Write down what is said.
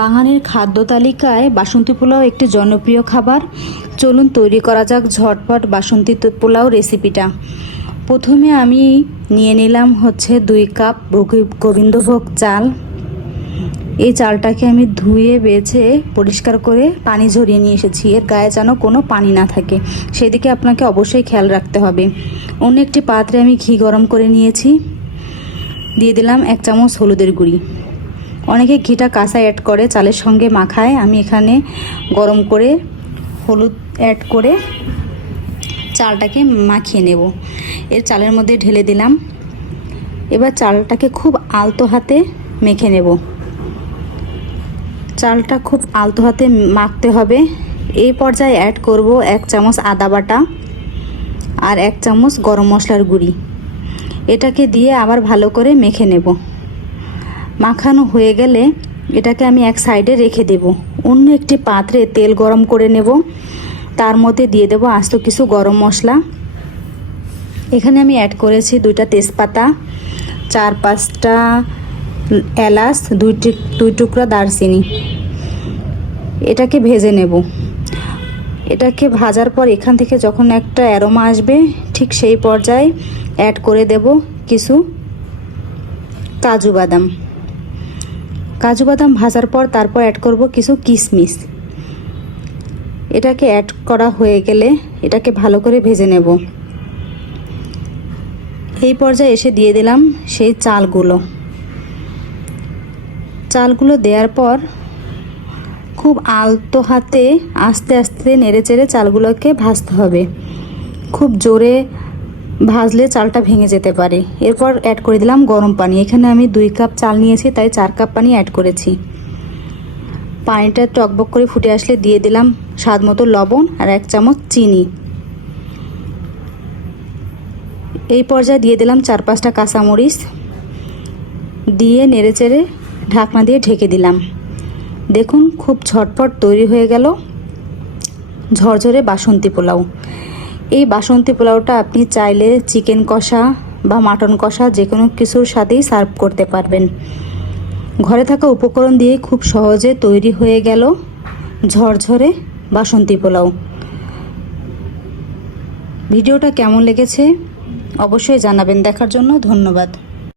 বাঙালির খাদ্য তালিকায় বাসন্তী পোলাও একটি জনপ্রিয় খাবার। চলুন তৈরি করা যাক ঝটপট বাসন্তী পোলাও রেসিপিটা। প্রথমে আমি নিয়ে নিলাম 2 কাপ গোবিন্দভোগ চাল। এই চালটাকে আমি ধুয়ে বেছে পরিষ্কার করে পানি ঝরিয়ে নিয়ে এসেছি। এর গায়ে যেন কোনো পানি না থাকে, সেদিকে আপনাকে অবশ্যই খেয়াল রাখতে হবে। অন্য একটি পাত্রে আমি ঘি গরম করে নিয়েছি। দিয়ে দিলাম 1 চামচ হলুদের গুঁড়ি। অনেকে ঘিটা কাঁচা অ্যাড করে চালের সঙ্গে মাখায়, আমি এখানে গরম করে হলুদ অ্যাড করে চালটাকে মাখিয়ে নেব। এর চালের মধ্যে ঢেলে দিলাম। এবার চালটাকে খুব আলতো হাতে মেখে নেব। চালটা খুব আলতো হাতে মাখতে হবে। এই পর্যায়ে অ্যাড করব 1 চামচ আদা বাটা আর 1 চামচ গরম মশলার গুঁড়ি। এটাকে দিয়ে আবার ভালো করে মেখে নেব। মাখানো হয়ে গেলে এটাকে আমি এক সাইডে রেখে দেব। অন্য একটি পাত্রে তেল গরম করে নেব। তার মধ্যে দিয়ে দেব আস্ত কিছু গরম মশলা। এখানে আমি অ্যাড করেছি 2টা তেজপাতা, 4-5টা এলাচ, 2 টুকরা দারচিনি। এটাকে ভেজে নেব। এটাকে ভাজার পর এখান থেকে যখন একটা অ্যারোমা আসবে, ঠিক সেই পর্যায়ে অ্যাড করে দেব কিছু কাজু বাদাম। ভাজার পর তারপর অ্যাড করব কিছু কিশমিশ। এটাকে অ্যাড করা হয়ে গেলে এটাকে ভালো করে ভেজে নেব। এই পর্যায়ে এসে দিয়ে দিলাম সেই চালগুলো দেওয়ার পর খুব আলতো হাতে আস্তে আস্তে নেড়েচেড়ে চালগুলোকে ভাজতে হবে। খুব জোরে ভাজলে চালটা ভেঙে যেতে পারে। এরপর অ্যাড করে দিলাম গরম পানি। এখানে আমি 2 কাপ চাল নিয়েছি, তাই 4 কাপ পানি অ্যাড করেছি। পানিটা টকবক করে ফুটে আসলে দিয়ে দিলাম স্বাদ মতো লবণ আর 1 চামচ চিনি। এই পর্যায়ে দিয়ে দিলাম 4-5টা কাঁচামরিচ। দিয়ে নেড়েচেড়ে ঢাকনা দিয়ে ঢেকে দিলাম। দেখুন খুব ঝটপট তৈরি হয়ে গেল ঝরঝরে বাসন্তী পোলাও। এই বাসন্তী পোলাওটা আপনি চাইলে চিকেন কষা বা মাটন কষা যে কোনো কিছুর সাথেই সার্ভ করতে পারবেন। ঘরে থাকা উপকরণ দিয়ে খুব সহজে তৈরি হয়ে গেল ঝরঝরে বাসন্তী পোলাও। ভিডিওটা কেমন লেগেছে অবশ্যই জানাবেন। দেখার জন্য ধন্যবাদ।